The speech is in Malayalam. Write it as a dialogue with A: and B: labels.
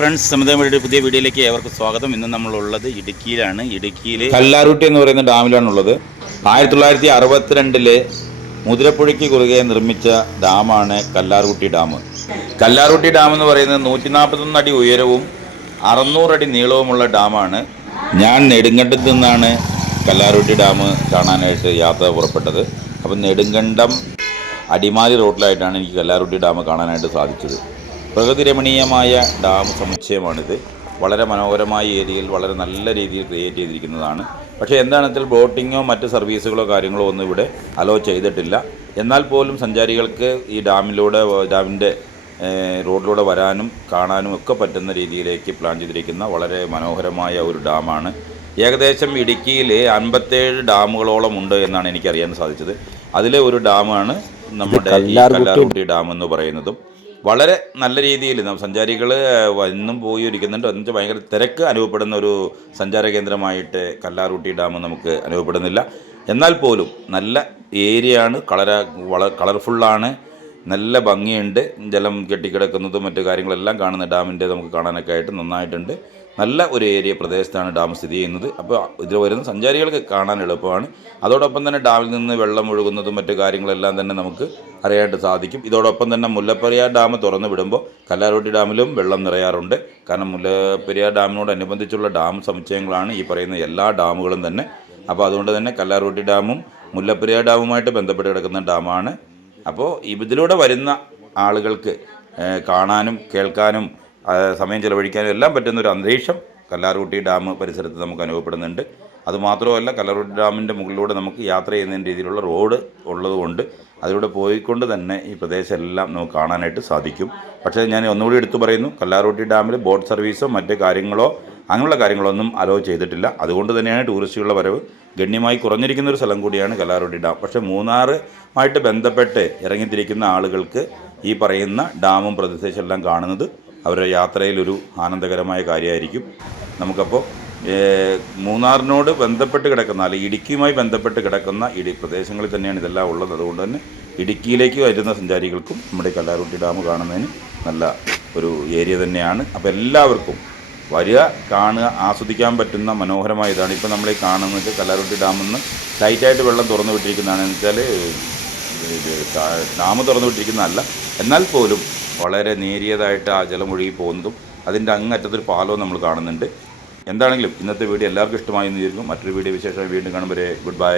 A: ഫ്രണ്ട്സ് സമുദ്രമയുടെ പുതിയ വീഡിയോയിലേക്ക് ഏവർക്കും സ്വാഗതം. ഇന്ന് നമ്മളുള്ളത് ഇടുക്കിയിലാണ്. ഇടുക്കിയിൽ
B: കല്ലാറുട്ടി എന്ന് പറയുന്ന ഡാമിലാണുള്ളത്. ആയിരത്തി തൊള്ളായിരത്തി അറുപത്തിരണ്ടിലെ മുതിരപ്പുഴയ്ക്ക് കുറുകെ നിർമ്മിച്ച ഡാമാണ് കല്ലാറുട്ടി ഡാം. കല്ലാറുട്ടി ഡാം എന്ന് പറയുന്നത് നൂറ്റി നാൽപ്പത്തൊന്ന് അടി ഉയരവും അറുന്നൂറടി നീളവുമുള്ള ഡാമാണ്. ഞാൻ നെടുങ്കണ്ടത്ത് നിന്നാണ് കല്ലാറുട്ടി ഡാം കാണാനായിട്ട് യാത്ര പുറപ്പെട്ടത്. അപ്പം നെടുങ്കണ്ടം അടിമാലി റോഡിലായിട്ടാണ് എനിക്ക് കല്ലാറുട്ടി ഡാം കാണാനായിട്ട് സാധിച്ചത്. പ്രകൃതി രമണീയമായ ഡാം സമുച്ചയമാണിത്. വളരെ മനോഹരമായ ഏരിയയിൽ വളരെ നല്ല രീതിയിൽ ക്രിയേറ്റ് ചെയ്തിരിക്കുന്നതാണ്. പക്ഷേ എന്താണെന്ന് വെച്ചാൽ ബോട്ടിങ്ങോ മറ്റ് സർവീസുകളോ കാര്യങ്ങളോ ഒന്നും ഇവിടെ അലോ ചെയ്തിട്ടില്ല. എന്നാൽ പോലും സഞ്ചാരികൾക്ക് ഈ ഡാമിലൂടെ ഡാമിന്റെ റോഡിലൂടെ വരാനും കാണാനും ഒക്കെ പറ്റുന്ന രീതിയിലേക്ക് പ്ലാൻ ചെയ്തിരിക്കുന്ന വളരെ മനോഹരമായ ഒരു ഡാമാണ്. ഏകദേശം ഇടുക്കിയിൽ അൻപത്തേഴ് ഡാമുകളോളം ഉണ്ട് എന്നാണ് എനിക്കറിയാൻ സാധിച്ചത്. അതിലെ ഒരു ഡാമാണ് നമ്മുടെ കല്ലാർകുട്ടി ഡാം എന്ന് പറയുന്നതും. വളരെ നല്ല രീതിയിൽ സഞ്ചാരികൾ വന്നും പോയി ഇരിക്കുന്നുണ്ട്. എന്നുവെച്ചാൽ ഭയങ്കര തിരക്ക് അനുഭവപ്പെടുന്ന ഒരു സഞ്ചാര കേന്ദ്രമായിട്ട് കല്ലാറുട്ടി ഡാം നമുക്ക് അനുഭവപ്പെടുന്നില്ല. എന്നാൽ പോലും നല്ല ഏരിയയാണ് കളര വള കളർഫുള്ളാണ്. നല്ല ഭംഗിയുണ്ട്. ജലം കെട്ടിക്കിടക്കുന്നതും മറ്റു കാര്യങ്ങളെല്ലാം കാണുന്ന ഡാമിന്റെ നമുക്ക് കാണാനൊക്കെ ആയിട്ട് നന്നായിട്ടുണ്ട്. നല്ല ഒരു ഏരിയ പ്രദേശത്താണ് ഡാം സ്ഥിതി ചെയ്യുന്നത്. അപ്പോൾ ഇതിൽ വരുന്ന സഞ്ചാരികൾക്ക് കാണാൻ എളുപ്പമാണ്. അതോടൊപ്പം തന്നെ ഡാമിൽ നിന്ന് വെള്ളം ഒഴുകുന്നതും മറ്റു കാര്യങ്ങളെല്ലാം തന്നെ നമുക്ക് അറിയാനായിട്ട് സാധിക്കും. ഇതോടൊപ്പം തന്നെ മുല്ലപ്പെരിയാർ ഡാം തുറന്നു വിടുമ്പോൾ കല്ലാരോട്ടി ഡാമിലും വെള്ളം നിറയാറുണ്ട്. കാരണം മുല്ലപ്പെരിയാർ ഡാമിനോടനുബന്ധിച്ചുള്ള ഡാം സമുച്ചയങ്ങളാണ് ഈ പറയുന്ന എല്ലാ ഡാമുകളും തന്നെ. അപ്പോൾ അതുകൊണ്ട് തന്നെ കല്ലാരോട്ടി ഡാമും മുല്ലപ്പെരിയാർ ഡാമുമായിട്ട് ബന്ധപ്പെട്ട് കിടക്കുന്ന ഡാമാണ്. അപ്പോൾ ഇതിലൂടെ വരുന്ന ആളുകൾക്ക് കാണാനും കേൾക്കാനും സമയം ചെലവഴിക്കാനും എല്ലാം പറ്റുന്ന ഒരു അന്തരീക്ഷം കല്ലാർകുട്ടി ഡാം പരിസരത്ത് നമുക്ക് അനുഭവപ്പെടുന്നുണ്ട്. അതുമാത്രമല്ല കല്ലാർകുട്ടി ഡാമിന്റെ മുകളിലൂടെ നമുക്ക് യാത്ര ചെയ്യുന്ന രീതിയിലുള്ള റോഡ് ഉള്ളതുകൊണ്ട് അതിലൂടെ പോയിക്കൊണ്ട് തന്നെ ഈ പ്രദേശമെല്ലാം നമുക്ക് കാണാനായിട്ട് സാധിക്കും. പക്ഷേ ഞാൻ ഒന്നുകൂടി എടുത്തു പറയുന്നു കല്ലാർകുട്ടി ഡാമിൽ ബോട്ട് സർവീസോ മറ്റ് കാര്യങ്ങളോ അങ്ങനെയുള്ള കാര്യങ്ങളൊന്നും അലോ ചെയ്തിട്ടില്ല. അതുകൊണ്ട് തന്നെയാണ് ടൂറിസ്റ്റുകളുടെ വരവ് ഗണ്യമായി കുറഞ്ഞിരിക്കുന്ന ഒരു സ്ഥലം കൂടിയാണ് കല്ലാറുട്ടി ഡാം. പക്ഷേ മൂന്നാറുമായിട്ട് ബന്ധപ്പെട്ട് ഇറങ്ങിത്തിരിക്കുന്ന ആളുകൾക്ക് ഈ പറയുന്ന ഡാമും പ്രദേശം എല്ലാം കാണുന്നത് അവരുടെ യാത്രയിലൊരു ആനന്ദകരമായ കാര്യമായിരിക്കും. നമുക്കപ്പോൾ മൂന്നാറിനോട് ബന്ധപ്പെട്ട് കിടക്കുന്ന അല്ലെങ്കിൽ ഇടുക്കിയുമായി ബന്ധപ്പെട്ട് കിടക്കുന്ന ഇടി പ്രദേശങ്ങളിൽ തന്നെയാണ് ഇതെല്ലാം ഉള്ളത്. അതുകൊണ്ട് തന്നെ ഇടുക്കിയിലേക്ക് വരുന്ന സഞ്ചാരികൾക്കും നമ്മുടെ കല്ലാറുട്ടി ഡാം കാണുന്നതിന് നല്ല ഒരു ഏരിയ തന്നെയാണ്. അപ്പോൾ എല്ലാവർക്കും വരിക കാണുക ആസ്വദിക്കാൻ പറ്റുന്ന മനോഹരമായ ഇതാണ്. ഇപ്പോൾ നമ്മൾ ഈ കാണുന്നത് കല്ലാറുട്ടി ഡാമിൽ നിന്ന് ലൈറ്റായിട്ട് വെള്ളം തുറന്നു വിട്ടിരിക്കുന്നതാണ്. എന്ന് വെച്ചാൽ ഡാം തുറന്നു വിട്ടിരിക്കുന്നതല്ല. എന്നാൽ പോലും വളരെ നേരിയതായിട്ട് ആ ജലം ഒഴുകി പോകുന്നതും അതിന്റെ അങ്ങറ്റത്തൊരു പാലവും നമ്മൾ കാണുന്നുണ്ട്. എന്താണെങ്കിലും ഇന്നത്തെ വീഡിയോ എല്ലാവർക്കും ഇഷ്ടമായി എന്ന് വിചാരിക്കും മറ്റൊരു വീഡിയോ വിശേഷമായി വീണ്ടും കാണുമ്പോൾ ഗുഡ് ബൈ.